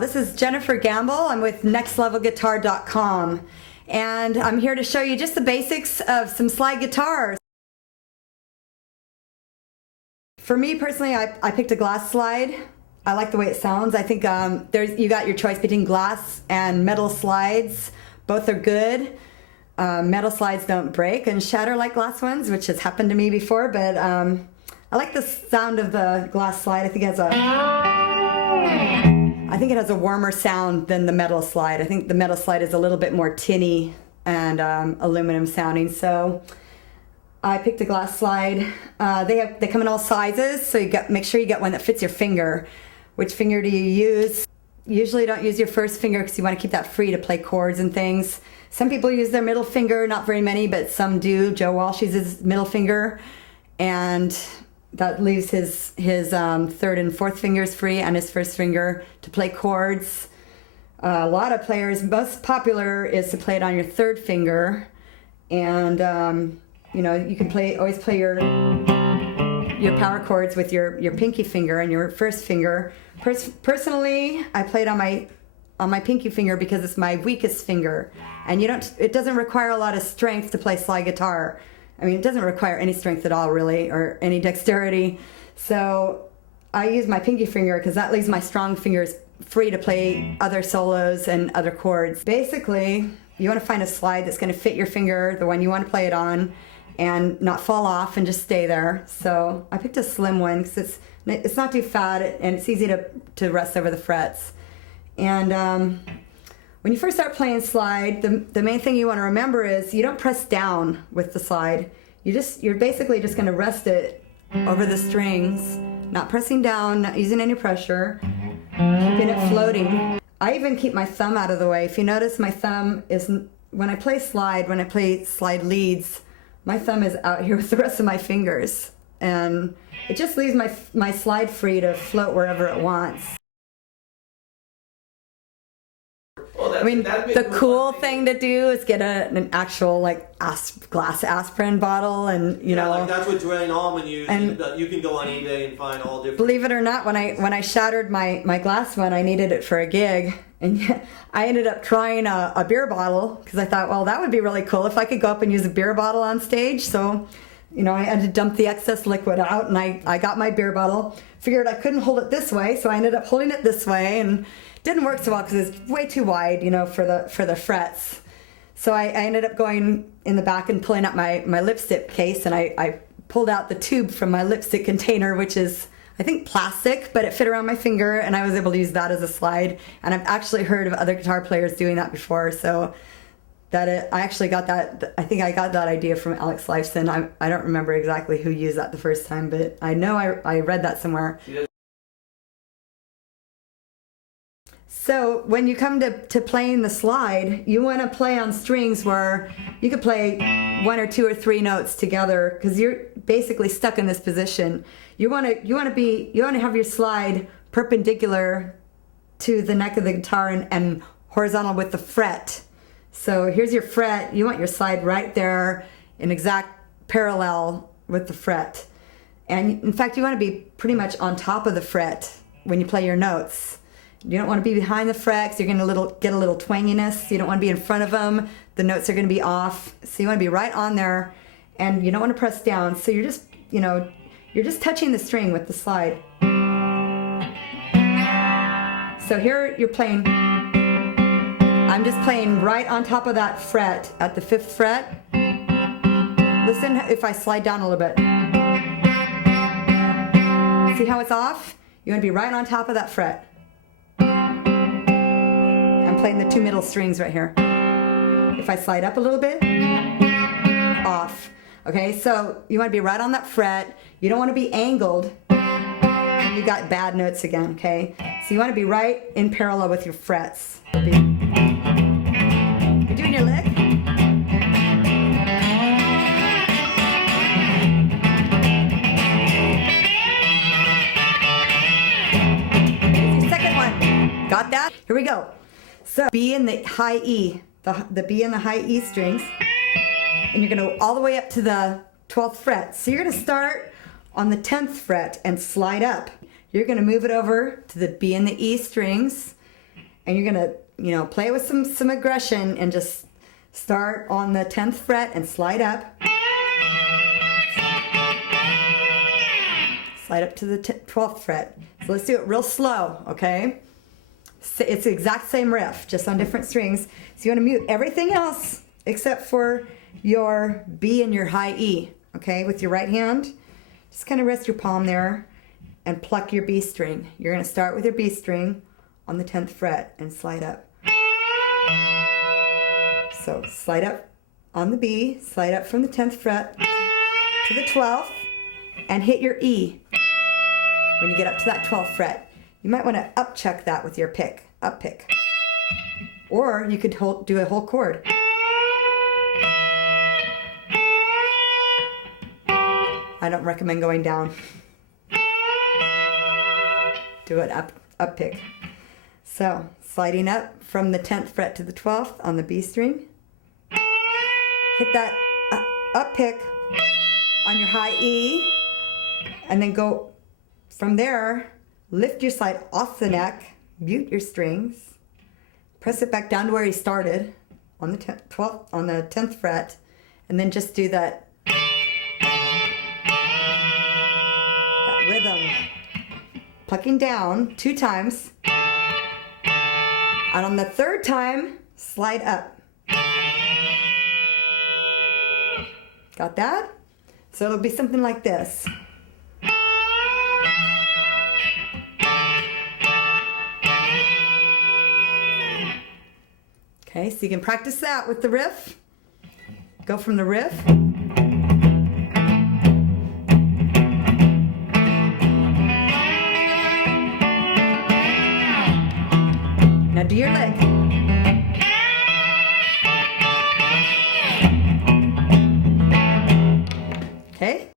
This is Jennifer Gamble. I'm with nextlevelguitar.com, and I'm here to show you just the basics of some slide guitars. For me personally, I picked a glass slide. I like the way it sounds. I think you got your choice between glass and metal slides. Both are good. Metal slides don't break and shatter like glass ones, which has happened to me before, but I like the sound of the glass slide. I think it has a warmer sound than the metal slide. I think the metal slide is a little bit more tinny and aluminum sounding. So I picked a glass slide. They come in all sizes, so make sure you get one that fits your finger. Which finger do you use? Usually don't use your first finger because you want to keep that free to play chords and things. Some people use their middle finger, not very many, but some do. Joe Walsh uses his middle finger, and that leaves his third and fourth fingers free, and his first finger to play chords. A lot of players, most popular is to play it on your third finger, and you know, you can always play your power chords with your pinky finger and your first finger. Personally, I play it on my pinky finger because it's my weakest finger, and it doesn't require a lot of strength to play slide guitar. I mean, it doesn't require any strength at all, really, or any dexterity. So I use my pinky finger because that leaves my strong fingers free to play other solos and other chords. Basically, you want to find a slide that's going to fit your finger, the one you want to play it on, and not fall off and just stay there. So I picked a slim one because it's not too fat and it's easy to rest over the frets. And when you first start playing slide, the main thing you want to remember is you don't press down with the slide. You're basically just going to rest it over the strings, not pressing down, not using any pressure, keeping it floating. I even keep my thumb out of the way. If you notice, my thumb is, when I play slide leads, my thumb is out here with the rest of my fingers, and it just leaves my slide free to float wherever it wants. Well, I mean, the cool thing to do is get an actual glass aspirin bottle, and you know. Like that's what Dwayne Allman used. And you can go on eBay and find all different. Believe it or not, when I shattered my glass one, I needed it for a gig, and I ended up trying a beer bottle because I thought, well, that would be really cool if I could go up and use a beer bottle on stage. So, you know, I had to dump the excess liquid out, and I got my beer bottle. Figured I couldn't hold it this way, so I ended up holding it this way, and didn't work so well because it's way too wide, you know, for the frets. So I ended up going in the back and pulling out my lipstick case, and I pulled out the tube from my lipstick container, which is, I think, plastic, but it fit around my finger, and I was able to use that as a slide. And I've actually heard of other guitar players doing that before, so I actually got that. I think I got that idea from Alex Lifeson. I don't remember exactly who used that the first time, but I know I read that somewhere. So when you come to playing the slide, you want to play on strings where you could play one or two or three notes together, because you're basically stuck in this position. You want to have your slide perpendicular to the neck of the guitar and horizontal with the fret. So here's your fret. You want your slide right there in exact parallel with the fret. And in fact, you want to be pretty much on top of the fret when you play your notes. You don't want to be behind the fret because you're going to get a little twanginess. You don't want to be in front of them. The notes are going to be off. So you want to be right on there, and you don't want to press down. So you're just, you know, you're just touching the string with the slide. So here you're playing. I'm just playing right on top of that fret at the 5th fret. Listen if I slide down a little bit. See how it's off? You want to be right on top of that fret. I'm playing the 2 middle strings right here. If I slide up a little bit, off. Okay, so you want to be right on that fret. You don't want to be angled. You got bad notes again, okay? So you want to be right in parallel with your frets. You're doing your lick. Here's your second one. Got that? Here we go. So B in the high E, the B and the high E strings, and you're going to go all the way up to the 12th fret. So you're going to start on the 10th fret and slide up. You're going to move it over to the B and the E strings, and you're gonna, you know, play with some aggression and just start on the 10th fret and slide up. Slide up to the 12th fret. So let's do it real slow, okay? It's the exact same riff, just on different strings. So you want to mute everything else except for your B and your high E, okay? With your right hand, just kind of rest your palm there and pluck your B string. You're going to start with your B string on the 10th fret and slide up. So slide up on the B, slide up from the 10th fret to the 12th, and hit your E when you get up to that 12th fret. You might want to up chuck that with your pick, up pick. Or you could do a whole chord. I don't recommend going down. Do it up pick. So sliding up from the 10th fret to the 12th on the B string. Hit that up pick on your high E, and then go from there. Lift your slide off the neck, mute your strings, press it back down to where you started on the 12th, on the 10th fret, and then just do that rhythm, plucking down 2 times, and on the 3rd time, slide up. Got that? So it'll be something like this. Okay, so you can practice that with the riff. Go from the riff. Now do your lick. Okay?